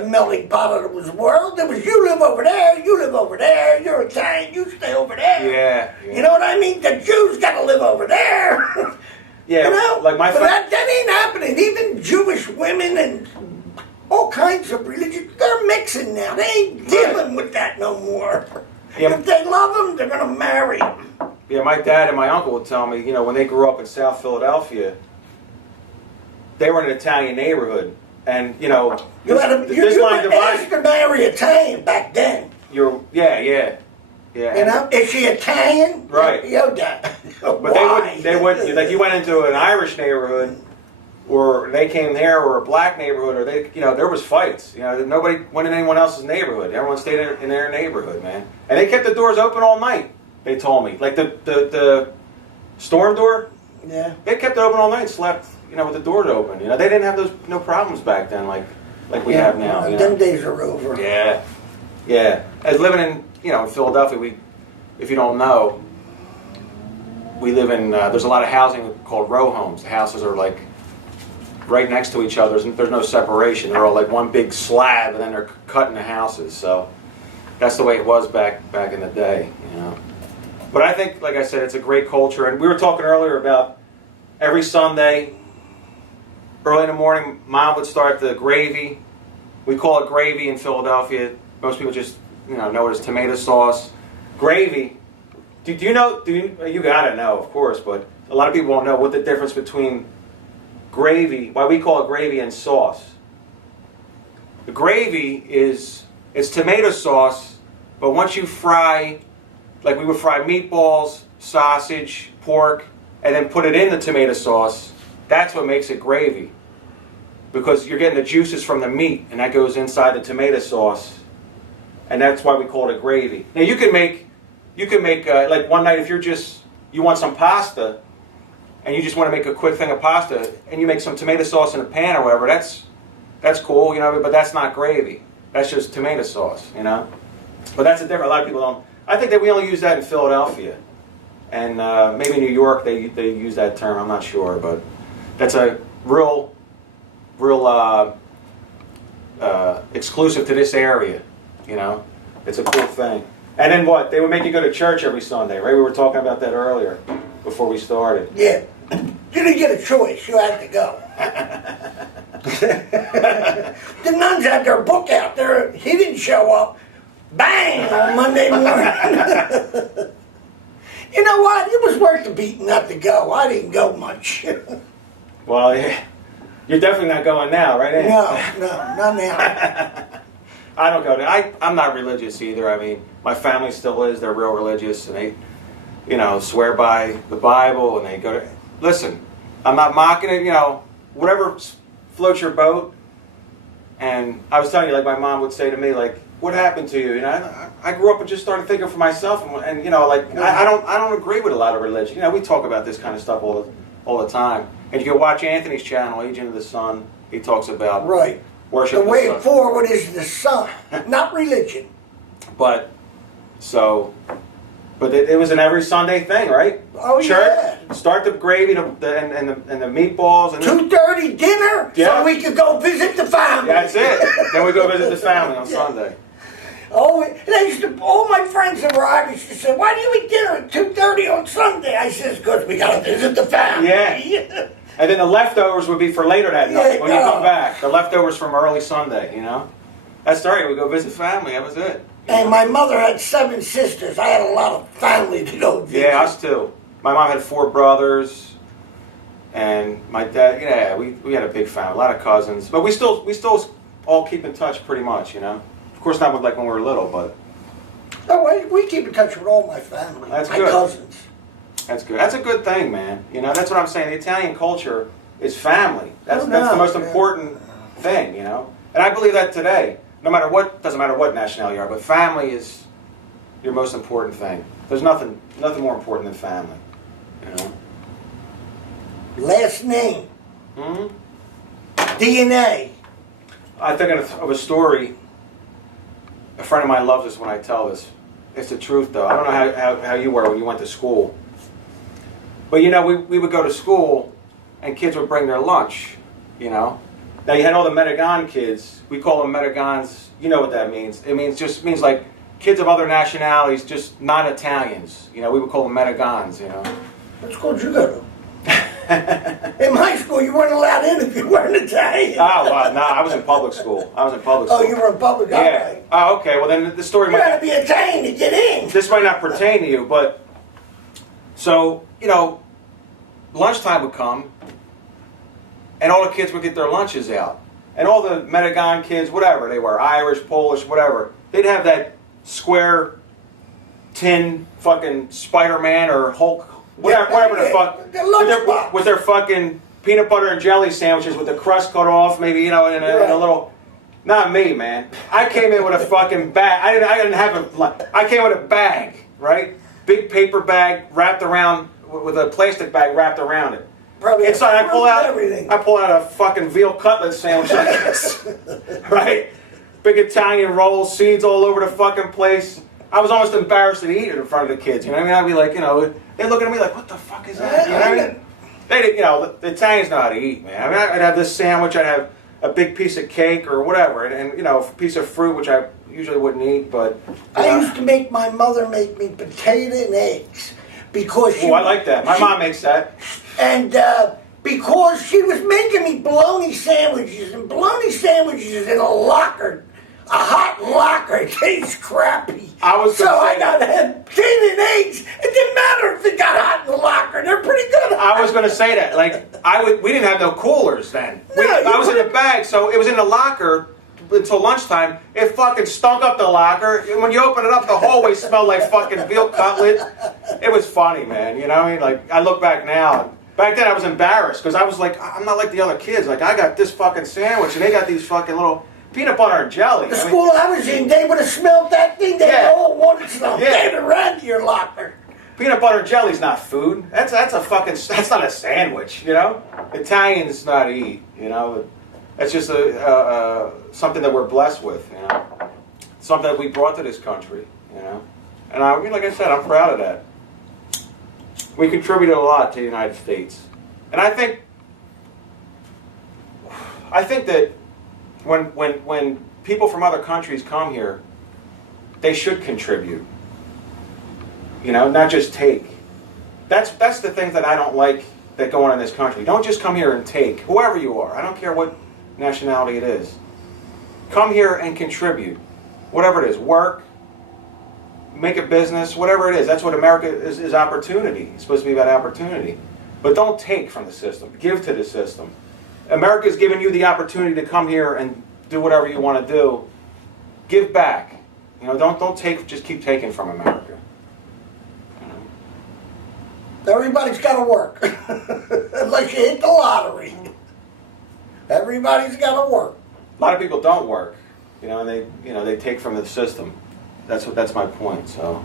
the melting pot of the world. It was you live over there, you live over there, you're Italian, you stay over there. Yeah. You know what I mean? The Jews got to live over there. Yeah, you know? like my but that ain't happening. Even Jewish women and all kinds of religions, they're mixing now. They ain't dealing with that no more. Yeah. If they love them, they're going to marry them. Yeah, my dad and my uncle would tell me, when they grew up in South Philadelphia, they were in an Italian neighborhood. And, you were asked to marry Italian back then. Yeah. You know, is she Italian? Right. Yo, Dad. But they wouldn't, like you went into an Irish neighborhood, or they came there, or a black neighborhood, or there was fights. Nobody went in anyone else's neighborhood. Everyone stayed in their neighborhood, man. And they kept the doors open all night, they told me. Like the storm door, yeah. They kept it open all night, slept, with the doors open. They didn't have no problems back then like we have now. Them days are over. Yeah. As living in, in Philadelphia, if you don't know, we live in, there's a lot of housing called row homes. The houses are like right next to each other. There's no separation. They're all like one big slab, and then they're cutting the houses. So that's the way it was back in the day, But I think, like I said, it's a great culture. And we were talking earlier about every Sunday, early in the morning, Mom would start the gravy. We call it gravy in Philadelphia. Most people just know it as tomato sauce. Gravy. Do you know? You gotta know, of course, but a lot of people won't know what the difference between gravy, why we call it gravy, and sauce. The gravy it's tomato sauce, but once you fry, like we would fry meatballs, sausage, pork, and then put it in the tomato sauce, that's what makes it gravy. Because you're getting the juices from the meat, and that goes inside the tomato sauce, and that's why we call it gravy. Now you can make like one night if you want some pasta, and you just want to make a quick thing of pasta, and you make some tomato sauce in a pan or whatever. That's cool, but that's not gravy. That's just tomato sauce, But that's a different. A lot of people don't. I think that we only use that in Philadelphia, and maybe New York they use that term. I'm not sure, but that's a real exclusive to this area. It's a cool thing. And then what? They would make you go to church every Sunday, right? We were talking about that earlier before we started. Yeah. You didn't get a choice. You had to go. The nuns had their book out there. He didn't show up. Bang! On Monday morning. You know what? It was worth the beating not to go. I didn't go much. Well, yeah. You're definitely not going now, right? No, not now. I don't go to. I'm not religious either. I mean, my family still is. They're real religious, and they, swear by the Bible, and they go to. Listen, I'm not mocking it. Whatever floats your boat. And I was telling you, like my mom would say to me, like, "What happened to you?" I grew up and just started thinking for myself, and I don't agree with a lot of religion. We talk about this kind of stuff all the time. And you can watch Anthony's channel, Agent of the Sun. He talks about right. Worship the way forward is the sun, not religion. But it was an every Sunday thing, right? Oh, church, yeah. Start the gravy and the meatballs. And 2:30 dinner, yeah. So we could go visit the family. That's it. Then we go visit the family on Sunday. Oh, all my friends that were Irish used to say, "Why do you eat dinner at 2:30 on Sunday?" I says, "Because we got to visit the family." Yeah. And then the leftovers would be for later that night when you come back. The leftovers from early Sunday, That's right. We go visit family. That was it. And my mother had 7 sisters. I had a lot of family to go visit. Yeah, us too. My mom had 4 brothers, and my dad. Yeah, we had a big family, a lot of cousins. But we still all keep in touch pretty much, Of course, not with like when we were little, but. Oh, we keep in touch with all my family. That's my good. Cousins. That's good. That's a good thing, man. That's what I'm saying. The Italian culture is family. That's the most important thing, And I believe that today. No matter what, doesn't matter what nationality you are, but family is your most important thing. There's nothing more important than family, Last name. Mm-hmm. DNA. I think of a story. A friend of mine loves this when I tell this. It's the truth, though. I don't know how you were when you went to school. But, we would go to school, and kids would bring their lunch, And Now you had all the Metagon kids. We call them Metagons. You know what that means? It means like kids of other nationalities, just non-Italians. You know, we would call them Metagons. You know. What school did you go to? In my school, you weren't allowed in if you weren't Italian. Oh, no, I was in public school. Oh, you were in public? Yeah. Okay. Oh, okay. Well, then the story You might. had to be Italian to get in. This might not pertain to you, but so lunchtime would come, and all the kids would get their lunches out, and all the Metagon kids, whatever they were, Irish, Polish, whatever, they'd have that square tin fucking Spider-Man or Hulk, whatever the fuck, The lunchbox. with their fucking peanut butter and jelly sandwiches with the crust cut off, maybe in a little. Not me, man. I came in with a fucking bag. I didn't have a. I came with a bag, right? Big paper bag wrapped around with a plastic bag wrapped around it. Probably Inside, I pull out everything. a fucking veal cutlet sandwich like this, right? Big Italian rolls, seeds all over the fucking place. I was almost embarrassed to eat it in front of the kids. You know what I mean? I'd be like, they'd look at me like, "What the fuck is that?" You know what I mean? They didn't, the Italians know how to eat, man. I mean, I'd have this sandwich, I'd have a big piece of cake or whatever, and a piece of fruit, which I usually wouldn't eat, but. I used to make my mother make me potato and eggs because she. Oh, I like that. My mom makes that. And because she was making me bologna sandwiches, and bologna sandwiches in a locker, a hot locker, tastes crappy. I was so gonna I say got to have potato and eggs. It didn't matter if they got hot in the locker; they're pretty good. I was going to say that. Like, we didn't have no coolers then. No, I was in the bag, so it was in the locker until lunchtime. It fucking stunk up the locker. When you open it up, the hallway smelled like fucking veal cutlet. It was funny, man. You know what I mean? Like, I look back now. Back then, I was embarrassed because I was like, I'm not like the other kids. Like, I got this fucking sandwich, and they got these fucking little peanut butter and jelly. The school I was in, they would have smelled that thing. They all wanted some. Yeah. They'd have ran to your locker. Peanut butter and jelly's not food. That's that's not a sandwich. Italians know how to eat. That's just something that we're blessed with. Something that we brought to this country. And like I said, I'm proud of that. We contributed a lot to the United States, and I think that when people from other countries come here, they should contribute. Not just take. That's the things that I don't like that go on in this country. Don't just come here and take, whoever you are. I don't care what nationality it is. Come here and contribute. Whatever it is, work, make a business, whatever it is. That's what America is opportunity. It's supposed to be about opportunity. But don't take from the system. Give to the system. America's given you the opportunity to come here and do whatever you want to do. Give back. Don't take. Just keep taking from America. Everybody's got to work. Unless you hit the lottery. Everybody's got to work. A lot of people don't work, and they take from the system. That's my point. So.